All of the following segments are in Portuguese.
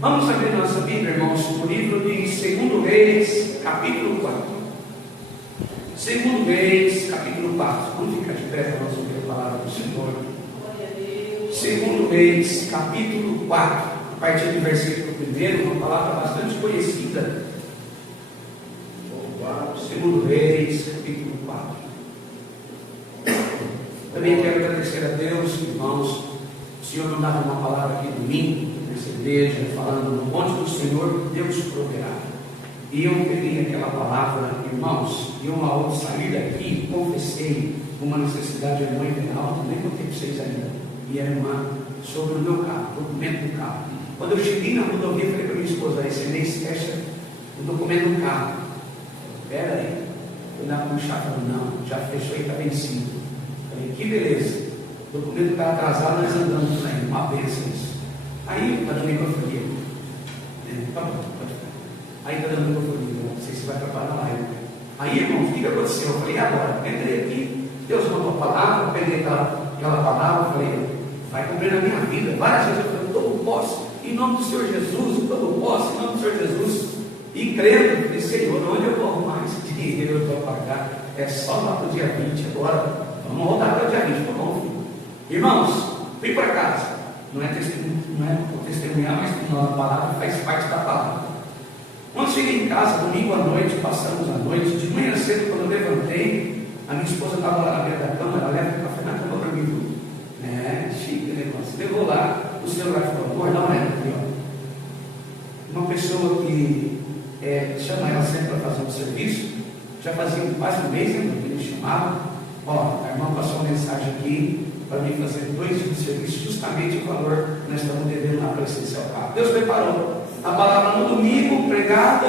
Vamos abrir nossa Bíblia, irmãos, no livro de 2 Reis, capítulo 4. 2 Reis, capítulo 4. Vamos ficar de pé para nós ouvir a palavra do Senhor. 2 Reis, capítulo 4, a partir do versículo 1, uma palavra bastante conhecida. 2 Reis, capítulo 4. Também quero agradecer a Deus, irmãos. O Senhor nos dava uma palavra aqui domingo, nessa igreja, falando no monte do Senhor, Deus proverá. E eu peguei aquela palavra, irmãos, e eu, ao sair daqui, confessei uma necessidade da mãe penal, nem contei para vocês ainda, e era sobre o meu carro, documento do carro. Quando eu cheguei na rodovia, falei para minha esposa, esse mês fecha o documento do carro. Espera aí. Fui lá para o chá, falei, não, já fechou e está vencido. Falei, que beleza. O documento está atrasado, nós andamos por aí, uma benção isso. Aí, está dando microfonia. Tá bom, pode ficar. Aí está dando microfonia, não sei se vai atrapalhar a live. Aí, irmãos, o que aconteceu? Eu falei, e agora? Entrei aqui, Deus mandou a palavra, peguei aquela palavra, falei, vai cumprir na minha vida. Várias vezes eu falei, todo posse, em nome do Senhor Jesus, todo posse, em nome do Senhor Jesus. E crendo, falei, Senhor, onde eu vou arrumar esse dinheiro para pagar? É só lá para o dia 20 agora. Vamos rodar para o dia 20, tá bom, filho? Irmãos, vem para casa. Não é testemunhar, mas a palavra faz parte da palavra. Quando cheguei em casa, domingo à noite, passamos a noite, de manhã cedo, quando eu levantei, a minha esposa estava lá na beira da cama, ela leva o café na cama para mim. Chique negócio. Levou lá, o celular falou, amor, dá uma olhada aqui, ó. Uma pessoa que chama ela sempre para fazer um serviço, já fazia quase um mês que ele chamava. Ó, a irmã passou uma mensagem aqui para mim fazer 2 dias de serviço, justamente o valor que nós estamos devendo lá para essencial carro. Deus preparou a palavra no domingo, pregada,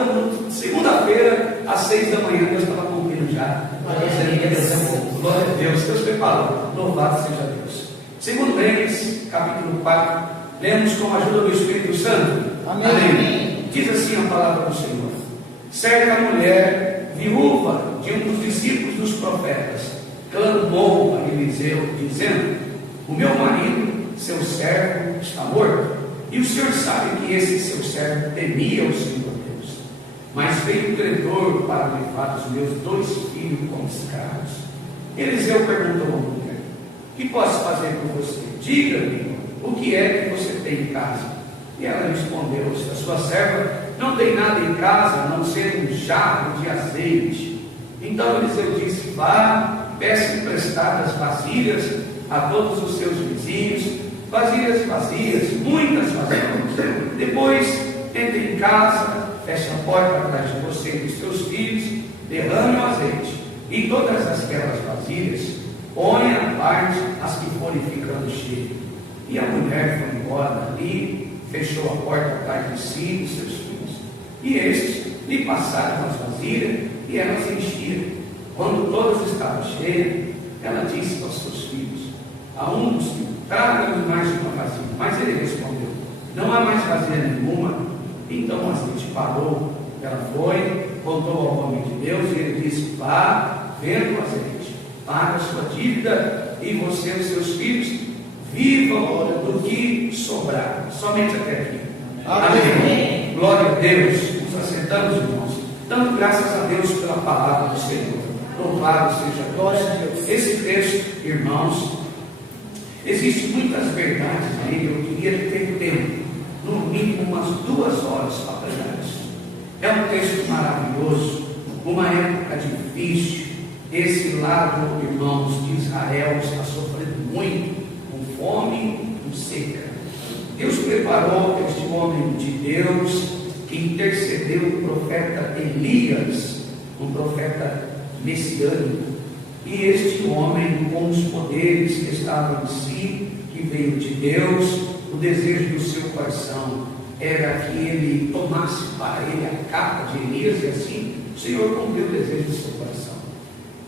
segunda-feira, às 6 da manhã, Deus estava cumprindo já. Glória a Deus, Deus preparou. Louvado seja Deus. 2 Reis, capítulo 4, lemos com a ajuda do Espírito Santo. Amém. Diz assim a palavra do Senhor: certa mulher, viúva de um dos discípulos dos profetas, clamou a Eliseu, dizendo: o meu marido, seu servo, está morto, e o Senhor sabe que esse seu servo temia o Senhor Deus. Mas veio o credor para levar os meus 2 filhos como escravos. Eliseu perguntou à mulher: o que posso fazer por você? Diga-me, o que é que você tem em casa? E ela respondeu: a sua serva não tem nada em casa, a não ser um jarro de azeite. Então Eliseu disse: vá, peça emprestadas vasilhas a todos os seus vizinhos, vasilhas vazias, muitas vasilhas. Depois entre em casa, feche a porta atrás de você e dos seus filhos, derrame o azeite, e todas aquelas vasilhas ponha à parte as que forem ficando cheias. E a mulher foi embora dali, fechou a porta atrás de si e dos seus filhos. E estes lhe passaram as vasilhas e elas enchiam. Quando todas estavam cheias, ela disse aos seus filhos: a um dos filhos, traga-me mais uma vasilha. Mas ele respondeu: não há mais vasilha nenhuma. Então o azeite parou. Ela foi, contou ao homem de Deus, e ele disse: vá, venda o azeite, paga a sua dívida, e você e os seus filhos vivam do que sobrar. Somente até aqui. Amém. Glória a Deus. Nos assentamos, irmãos, dando graças a Deus pela palavra do Senhor. Louvado seja Deus. Esse texto, irmãos, existem muitas verdades nele. Eu queria ter tempo, no mínimo umas 2 horas para pregar isso. É um texto maravilhoso, uma época difícil. Esse lado, irmãos, de Israel está sofrendo muito, com fome, com seca. Deus preparou este homem de Deus, que intercedeu o profeta Elias, um profeta messiânico. E este homem, com os poderes que estavam em si, que veio de Deus, o desejo do seu coração era que ele tomasse para ele a capa de Elias, e assim o Senhor cumpriu o desejo do seu coração.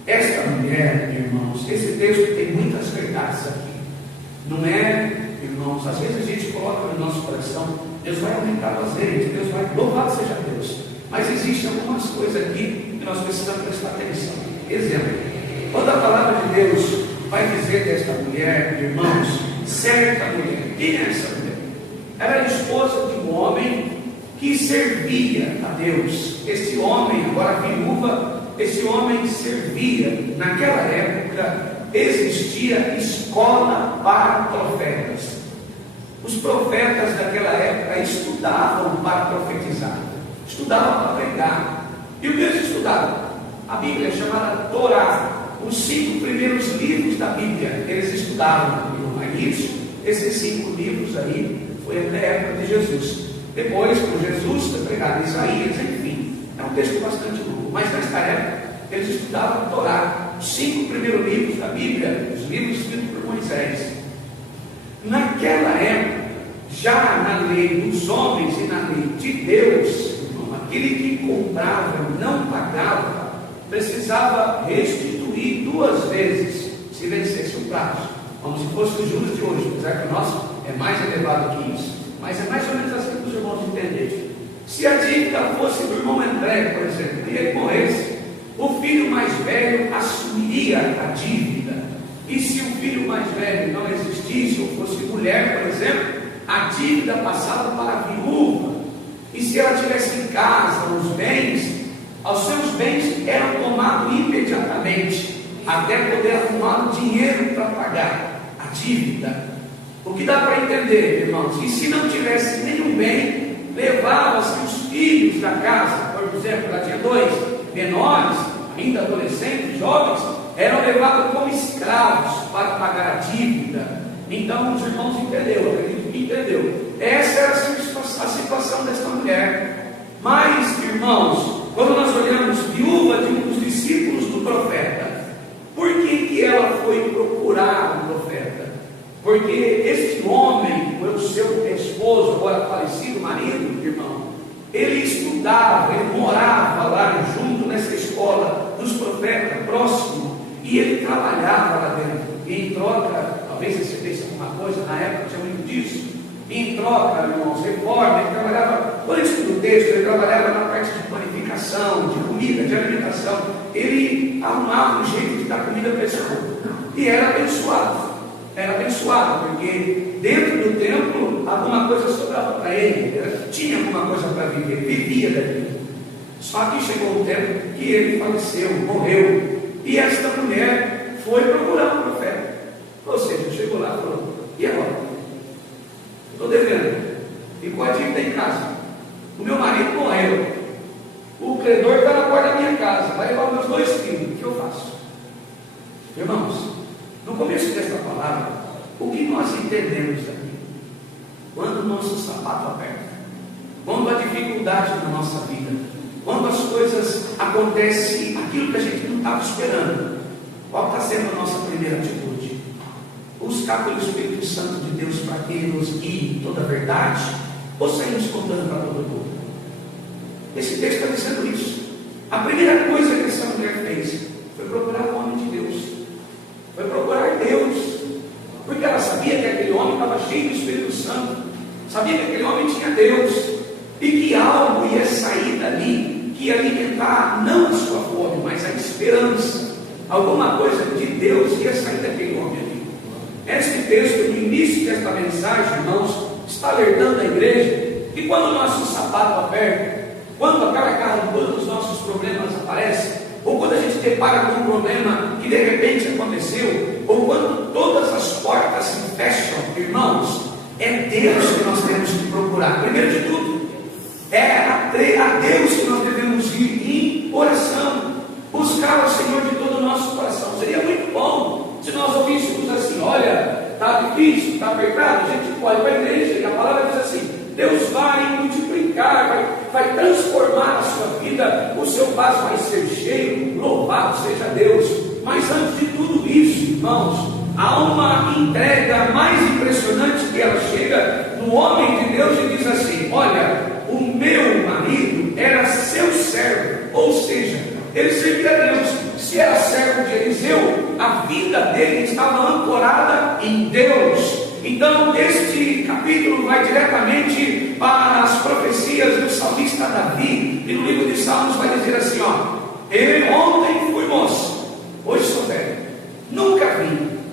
Esta mulher, irmãos, esse texto tem muitas verdades aqui. Não é, irmãos, às vezes a gente coloca no nosso coração: Deus vai aumentar o azeite, Deus vai, louvado seja Deus. Mas existem algumas coisas aqui que nós precisamos prestar atenção. Exemplo, quando a palavra de Deus vai dizer desta mulher, irmãos, certa mulher. Quem é essa mulher? Ela era esposa de um homem servia a Deus. Esse homem, agora viúva, esse homem servia. Naquela época existia escola para profetas. Os profetas daquela época estudavam para profetizar, estudavam para pregar. E o que eles estudavam? A Bíblia é chamada Torá. Os 5 primeiros livros da Bíblia eles estudavam no início. Esses 5 livros aí foi até a época de Jesus. Depois, com Jesus, foi pregado Isaías, enfim. É um texto bastante longo. Mas nesta época, eles estudavam a Torá. Os 5 primeiros livros da Bíblia, os livros escritos por Moisés. Naquela época, já na lei dos homens e na lei de Deus, aquele que comprava e não pagava, precisava restituir 2 vezes, se vencesse o prazo, como se fosse os juros de hoje, apesar que o nosso é mais elevado que isso, mas é mais ou menos assim para os irmãos entenderem. Se a dívida fosse do irmão André, por exemplo, e ele morresse, o filho mais velho assumiria a dívida, e se o filho mais velho não existisse, ou fosse mulher, por exemplo, a dívida passava para a viúva, e se ela tivesse em casa os bens, os seus bens eram tomados imediatamente, até poder arrumar o dinheiro para pagar a dívida. O que dá para entender, irmãos, que se não tivesse nenhum bem, levava-se os filhos da casa, por exemplo, ela tinha 2 menores, ainda adolescentes, jovens, eram levados como escravos para pagar a dívida. Então os irmãos entenderam, acredito que entendeu. Essa era a situação desta mulher. Mas, irmãos, quando nós olhamos viúva de um dos discípulos do profeta, por que ela foi procurar o profeta? Porque este homem, o seu esposo, agora falecido marido, irmão, ele estudava, ele morava lá junto nessa escola dos profetas, próximo, e ele trabalhava lá dentro. E em troca, talvez recebesse alguma coisa, na época tinha muito disso. Em troca, irmãos, reforma, ele trabalhava, quando eu estudo o texto, ele trabalhava na parte de panificação, de comida, de alimentação. Ele arrumava um jeito de dar comida para esse povo. E era abençoado, porque dentro do templo alguma coisa sobrava para ele, tinha alguma coisa para viver, vivia daquilo. Só que chegou o tempo que ele faleceu, morreu, e esta mulher foi procurar o profeta. Ou seja, chegou lá e falou: e agora? Estou devendo, ficou a dívida em casa, o meu marido morreu, o credor está na porta da minha casa, vai levar meus 2 filhos, o que eu faço? Irmãos, no começo desta palavra, o que nós entendemos aqui? Quando o nosso sapato aperta, quando a dificuldade na nossa vida, quando as coisas acontecem, aquilo que a gente não estava esperando, qual está sendo a nossa primeira atitude? Buscar pelo Espírito Santo de Deus para que Ele nos guie em toda a verdade, ou saímos contando para todo mundo? Esse texto está dizendo isso. A primeira coisa que essa mulher fez foi procurar o homem de Deus, foi procurar Deus, porque ela sabia que aquele homem estava cheio do Espírito Santo, sabia que aquele homem tinha Deus, e que algo ia sair dali, que ia alimentar não a sua fome, mas a esperança. Alguma coisa de Deus ia sair daquele homem ali. Este texto, no início desta mensagem, irmãos, está alertando a igreja que quando o nosso sapato aperta, quando aquela carambula dos nossos problemas aparece, ou quando a gente depara com um problema que de repente aconteceu, ou quando todas as portas se fecham, irmãos, é Deus que nós temos que procurar. Primeiro de tudo, é a Deus que nós devemos ir em oração, buscar o Senhor de todo o nosso coração. Seria muito bom se nós ouvíssemos assim: olha, está difícil, está apertado, a gente pode ir para a igreja, e a palavra diz assim: Deus vai multiplicar, vai transformar a sua vida, o seu vaso vai ser cheio, louvado seja Deus. Mas antes de tudo isso, irmãos, há uma entrega mais impressionante que ela chega no homem de Deus e diz assim: olha, o meu marido era seu servo, ou seja, ele servia a Deus. Se era servo de Eliseu, a vida dele estava ancorada em Deus. Então este capítulo vai diretamente para as profecias do salmista Davi, e no livro de Salmos vai dizer assim: ó, eu ontem fui moço, hoje sou velho, nunca vi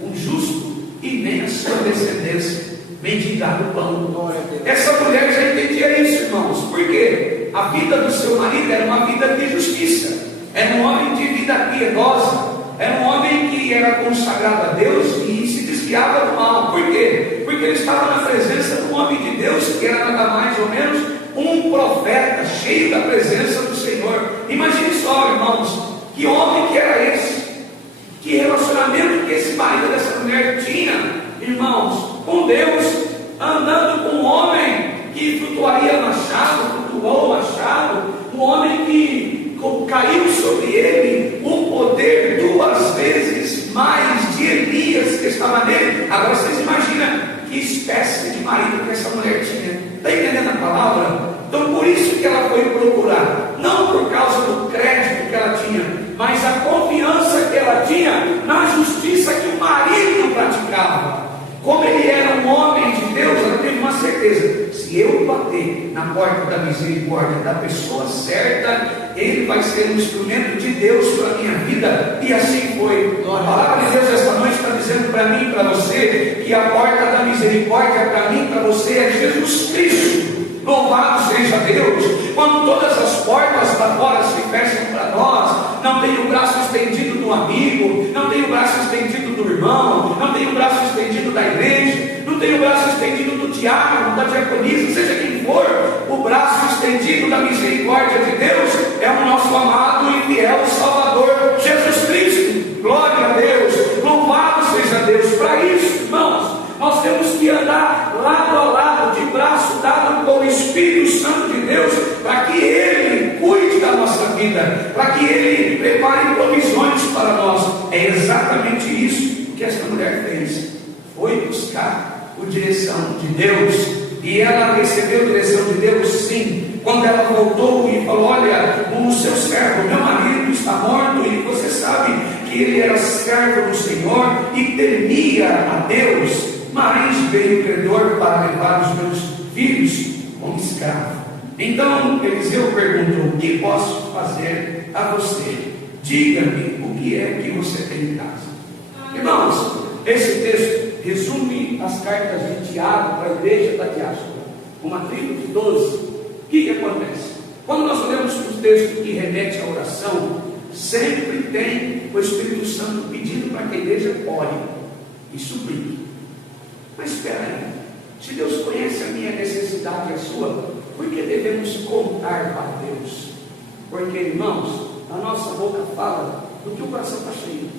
um justo e nem a sua descendência mendigar o pão. Essa mulher já entendia isso, irmãos. Por quê? vida do seu marido era uma vida de justiça, era um homem de vida piedosa, era um homem que era consagrado a Deus e se desviava do mal. Por quê? Porque ele estava na presença de um homem de Deus, que era nada mais ou menos um profeta, cheio da presença do Senhor. Imagine só, irmãos, que homem que era esse? Que relacionamento que esse marido dessa mulher tinha, irmãos, com Deus, andando com um homem que flutuaria machado, flutuou machado, um homem que caiu sobre ele um poder 2 vezes mais de Elias que estava nele. Agora vocês imaginam que espécie de marido que essa mulher tinha. Está entendendo a palavra? Então por isso que ela foi procurar, não por causa do crédito que ela tinha, mas a confiança que ela tinha na justiça que o marido praticava. Como ele era um homem de Deus, ela teve uma certeza: se eu bater na porta da misericórdia da pessoa certa, ele vai ser um instrumento de Deus para a minha vida. E assim foi. A palavra de Deus esta noite está dizendo para mim e para você que a porta da misericórdia para mim e para você é Jesus Cristo. Louvado seja Deus. Quando todas as portas lá fora se fecham para nós, não tem o braço estendido do amigo, não tem o braço estendido do irmão, não tem o braço estendido da igreja, não tem o braço estendido do diácono, da diaconisa, seja quem for, o braço estendido da misericórdia de Deus é o nosso amado e fiel Salvador Jesus Cristo. Glória a Deus, louvado seja Deus. Para isso, irmãos, nós temos que andar lado a lado, de braço dado com o Espírito Santo de Deus, para que Ele cuide da nossa vida, para que Ele prepare provisões para nós. É exatamente isso que esta mulher fez. Foi buscar a direção de Deus, e ela recebeu a direção de Deus, sim, quando ela voltou e falou: olha, o seu servo, meu marido está morto, e você sabe que ele era servo do Senhor e temia a Deus, mas veio o credor para levar os meus filhos como escravo. Então Eliseu perguntou: o que posso fazer a você? Diga-me o que é que você tem em casa. Irmãos, esse texto resume as cartas de Tiago para a igreja da diáspora, uma tribo de 12. O que acontece? Quando nós olhamos para o texto que remete à oração, sempre tem o Espírito Santo pedindo para que a igreja ore e suplique. Mas espera aí, se Deus conhece a minha necessidade e a sua, por que devemos contar para Deus? Porque, irmãos, a nossa boca fala do que o coração está cheio.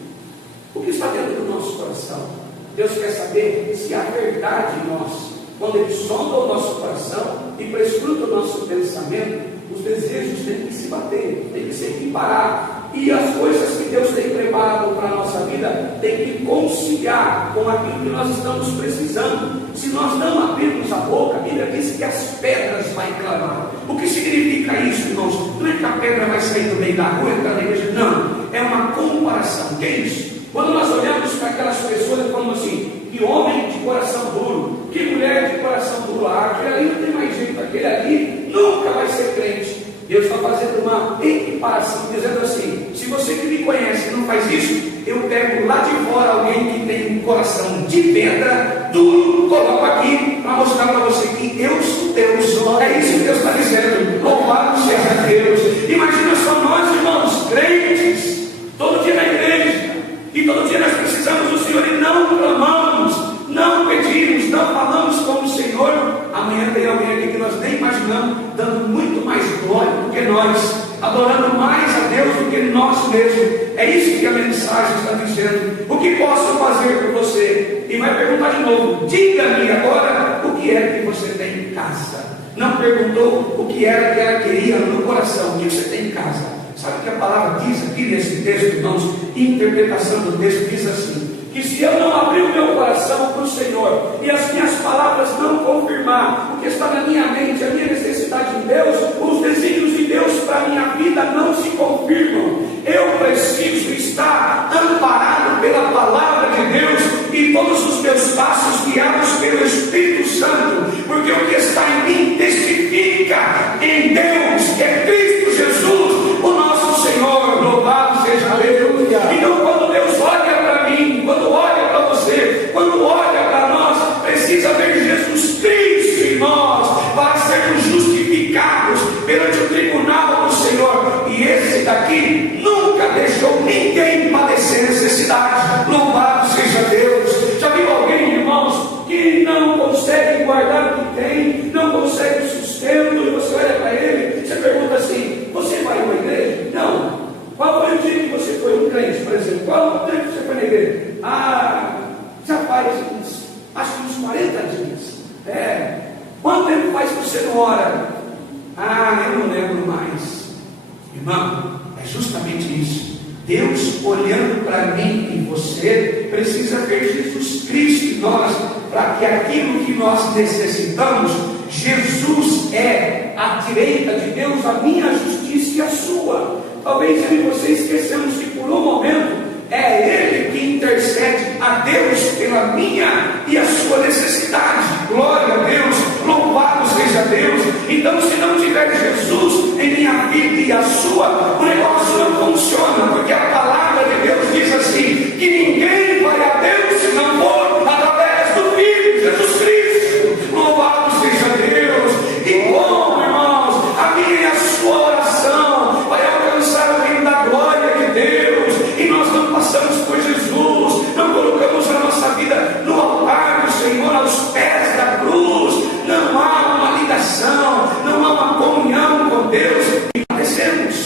O que está dentro do nosso coração? Deus quer saber se há verdade em nós. Quando Ele sonda o nosso coração e prescruta o nosso pensamento, os desejos têm que se bater, têm que se equiparar. E as coisas que Deus tem preparado para a nossa vida tem que conciliar com aquilo que nós estamos precisando. Se nós não abrirmos a boca, a Bíblia diz que as pedras vão clamar. O que significa isso, irmãos? Não é que a pedra vai sair do meio da rua e entrar na igreja, não. É uma comparação. O que é isso? Quando nós olhamos para aquelas pessoas e falamos assim: que homem de coração duro, que mulher de coração duro, aquele ali não tem mais jeito, aquele ali nunca vai ser crente. Deus está fazendo uma equiparação, dizendo assim: se você que me conhece não faz isso, eu pego lá de fora alguém que tem um coração de pedra, duro, coloco aqui para mostrar para você que eu sou Deus. É isso que Deus está dizendo. Louvado seja Deus. Imagina só nós, irmãos, crentes, todo dia na igreja, e todo dia nós precisamos do Senhor e não clamamos, não pedimos, não falamos com o Senhor. Amanhã tem alguém aqui que nós nem imaginamos, dando muito mais glória do que nós, adorando mais a Deus do que nós mesmos. É isso que a mensagem está dizendo. O que posso fazer por você? E vai perguntar de novo: diga-me agora o que é que você tem em casa. Não perguntou o que era que ela queria no coração. O que você tem em casa? Sabe o que a palavra diz aqui nesse texto, irmãos? Interpretação do texto diz assim: que se eu não abrir o meu coração para o Senhor e as minhas palavras não confirmar o que está na minha mente, a minha necessidade de Deus, os desígnios de Deus para a minha vida não se confirmam. Eu preciso estar amparado pela palavra de Deus e todos os meus passos guiados pelo Espírito Santo, porque o que está em mim testifica em Deus, que é Cristo Jesus, o nosso Senhor. Louvado seja Deus. Então, quando Deus olha para mim, quando olha para você, quando olha para nós, precisa ver Jesus Cristo em nós, para ser justificados perante o tribunal do Senhor. E esse daqui nunca deixou ninguém padecer necessidade. Louvado seja Deus. Já viu alguém, irmãos, que não consegue guardar o que tem, não consegue o sustento, e você olha para ele, você pergunta assim: você vai a uma igreja? Não. Qual foi o dia que você foi um crente, por exemplo? Qual o tempo que você foi na igreja? Já faz acho que uns 40 dias. Quanto tempo faz que você não ora? Eu não lembro mais. Irmão, é justamente isso. Deus, olhando para mim e você, precisa ver Jesus Cristo em nós, para que aquilo que nós necessitamos, Jesus é à direita de Deus, a minha justiça e a sua. Talvez eu e você esquecemos que por um momento é Ele que intercede a Deus pela minha e a sua necessidade. Glória a Deus, louvado seja Deus. Então, se não tiver Jesus em minha vida e a sua, o negócio não funciona, porque a palavra de Deus diz assim: que ninguém vai a Deus se não for através do Filho, Jesus Cristo. Louvado seja Deus. E como, irmãos, a minha e a sua oração vai alcançar o reino da glória de Deus, e nós não passamos por Jesus, não colocamos a nossa vida no altar do Senhor, aos pés da cruz, não há uma ligação, não há uma comunhão com Deus, e padecemos.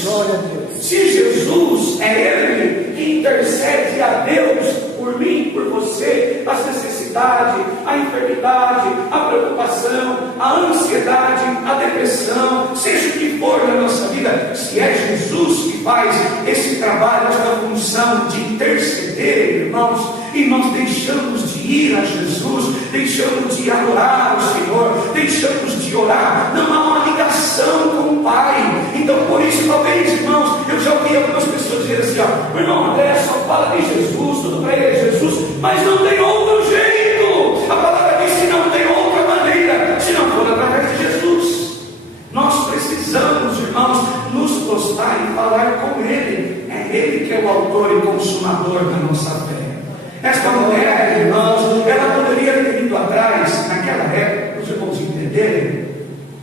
Se Jesus é Ele que intercede a Deus por mim, por você, as necessidades, a enfermidade, a preocupação, a ansiedade, a depressão, seja o que for na nossa vida, se é Jesus que faz esse trabalho, essa função de interceder, irmãos, e nós deixamos de ir a Jesus, deixamos de adorar o Senhor, deixamos de orar, não há uma ligação com o Pai. Então, por isso, talvez, irmãos, eu já ouvi algumas pessoas dizer assim: meu irmão André só fala de Jesus, tudo para ele é Jesus, mas não tem outro jeito. A palavra diz que não tem outra maneira, se não for através de Jesus. Nós precisamos, irmãos, nos prostrar e falar com Ele. É Ele que é o autor e consumador da nossa fé. Esta mulher, irmãos, ela poderia ter ido atrás, naquela época, para os irmãos entenderem,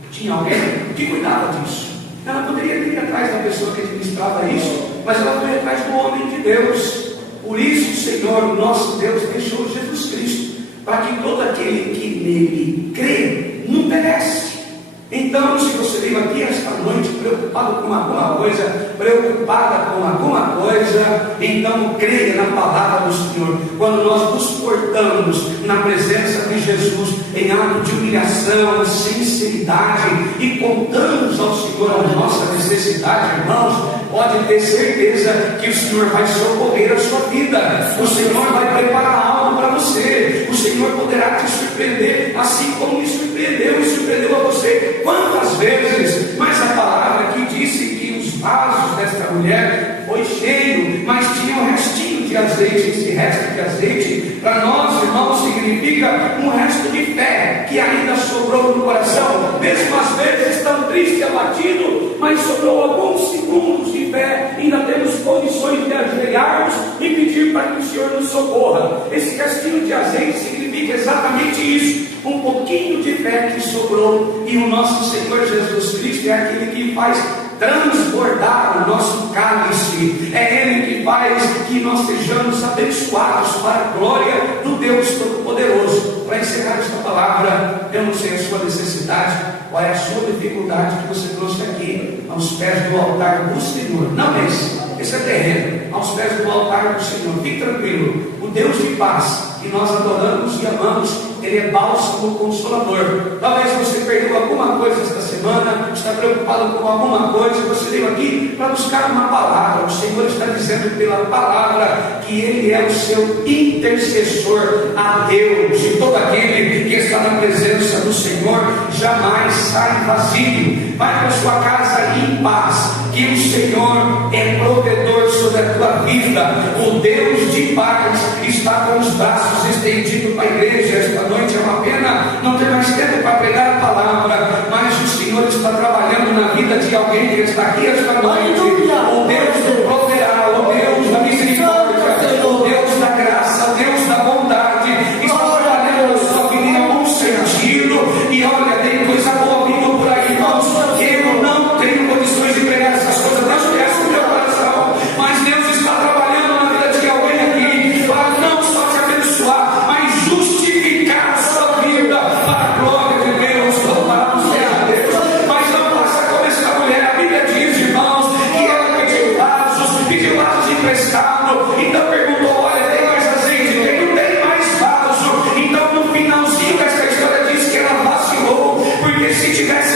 tinha alguém que cuidava disso. Ela poderia ter ido atrás da pessoa que administrava isso, mas ela foi atrás do homem de Deus. Por isso o Senhor, nosso Deus, deixou Jesus Cristo, para que todo aquele que nele crê não perece. Então, se você veio aqui esta noite preocupado com alguma coisa, preocupada com alguma coisa, então creia na palavra do Senhor. Quando nós nos portamos na presença de Jesus em ato de humilhação, sinceridade, e contamos ao Senhor a nossa necessidade, irmãos, pode ter certeza que o Senhor vai socorrer a sua vida. O Senhor vai preparar algo para você. O Senhor poderá te surpreender, assim como me surpreendeu e surpreendeu a você. Quantas vezes? Mas a palavra aqui disse que os vasos desta mulher foi cheio, mas tinha um restinho de azeite. Esse resto de azeite, para nós, irmãos, significa um resto de fé que ainda sobrou no coração, mesmo às vezes tão triste e abatido, mas sobrou alguns segundos de fé. Ainda temos condições de ajoelharmos e pedir para que o Senhor nos socorra. Esse restinho de azeite significa exatamente isso, um pouquinho de fé que sobrou. E o nosso Senhor Jesus Cristo é aquele que faz transbordar o nosso cálice. É Ele que faz que nós sejamos abençoados para a glória do Deus Todo-Poderoso. Para encerrar esta palavra, eu não sei a sua necessidade, qual é a sua dificuldade que você trouxe aqui, aos pés do altar do Senhor. Não esse é terreno, aos pés do altar do Senhor. Fique tranquilo, o Deus de paz que nós adoramos e amamos, Ele é bálsamo consolador. Talvez você perdeu alguma coisa esta semana, está preocupado com alguma coisa, você veio aqui para buscar uma palavra. O Senhor está dizendo pela palavra que Ele é o seu intercessor a Deus, e todo aquele que está na presença do Senhor jamais sai vazio. Vai para sua casa em paz, que o Senhor é provedor sobre a tua vida. O Deus de paz está com os braços estendidos para a igreja. Esta noite é uma pena não ter mais tempo para pregar a palavra, mas o Senhor está trabalhando na vida de alguém que está aqui esta noite. O Deus do proverá, o Deus da misericórdia, o Deus da graça, o Deus da bondade, está trabalhando na sua vida em algum sentido. E olha, tem coisa boa vindo por aí, irmãos. tivesse